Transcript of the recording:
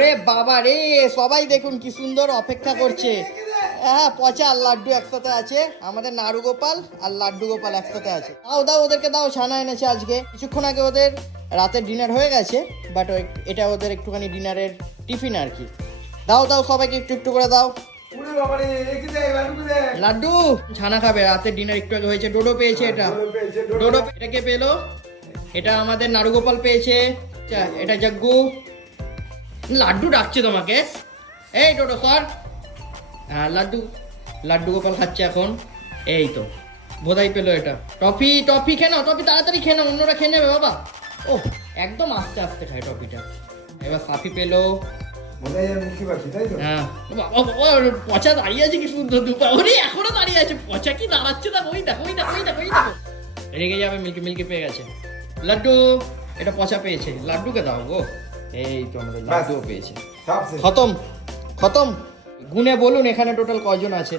ওরে বাবা রে, সবাই দেখুন কি সুন্দর অপেক্ষা করছে। হ্যাঁ, পচা আর লাড্ডু একসাথে আছে, আমাদের নাড়ু গোপাল আর লাড্ডু গোপাল একসাথে আছে। দাও দাও ওদেরকে দাও, ছানা এনেছে আজকে। কিছুক্ষণ আগে ওদের রাতের ডিনার হয়ে গেছে, বাট এটা ওদের একটুখানি ডিনারের টিফিন আর কি। দাও দাও সবাইকে একটু একটু করে দাও। লাড্ডু ছানা খাবে, রাতের ডিনার একটু আগে হয়েছে। ডোডো পেয়েছে এটা, ডোডো এটাকে পেলো, এটা আমাদের নাড়ু গোপাল পেয়েছে, এটা জাগ্গু। লাড্ডু ডাকছে তোমাকে, এই ডোডো সর। হ্যাঁ লাড্ডু, লাড্ডু গোপাল খাচ্ছে এখন। এই তো বোধাই পেলো এটা। টফি টফি খেয়ে নাও, টফি তাড়াতাড়ি খেয়ে নাও, অন্যরা খেয়ে নেবে বাবা। ও একদম আস্তে আস্তে খায় টফিটা। এবার সাফি পেলো। হ্যাঁ পচা দাঁড়িয়ে আছে কি সুন্দর দুপা, ওরে এখনো দাঁড়িয়ে আছে পচা, কি দাঁড়াচ্ছে না, ওই দেখো ওই দেখো ওই দেখো ওই দেখো। রেগে যাবে, মিল্কি মিল্কি পেয়ে গেছে। লাড্ডু এটা পচা পেয়েছে, লাড্ডুকে দাও গো। এই তো আমাদের লাড্ডুও পেয়েছে। খতম খতম। গুনে বলুন এখানে টোটাল কজন আছে।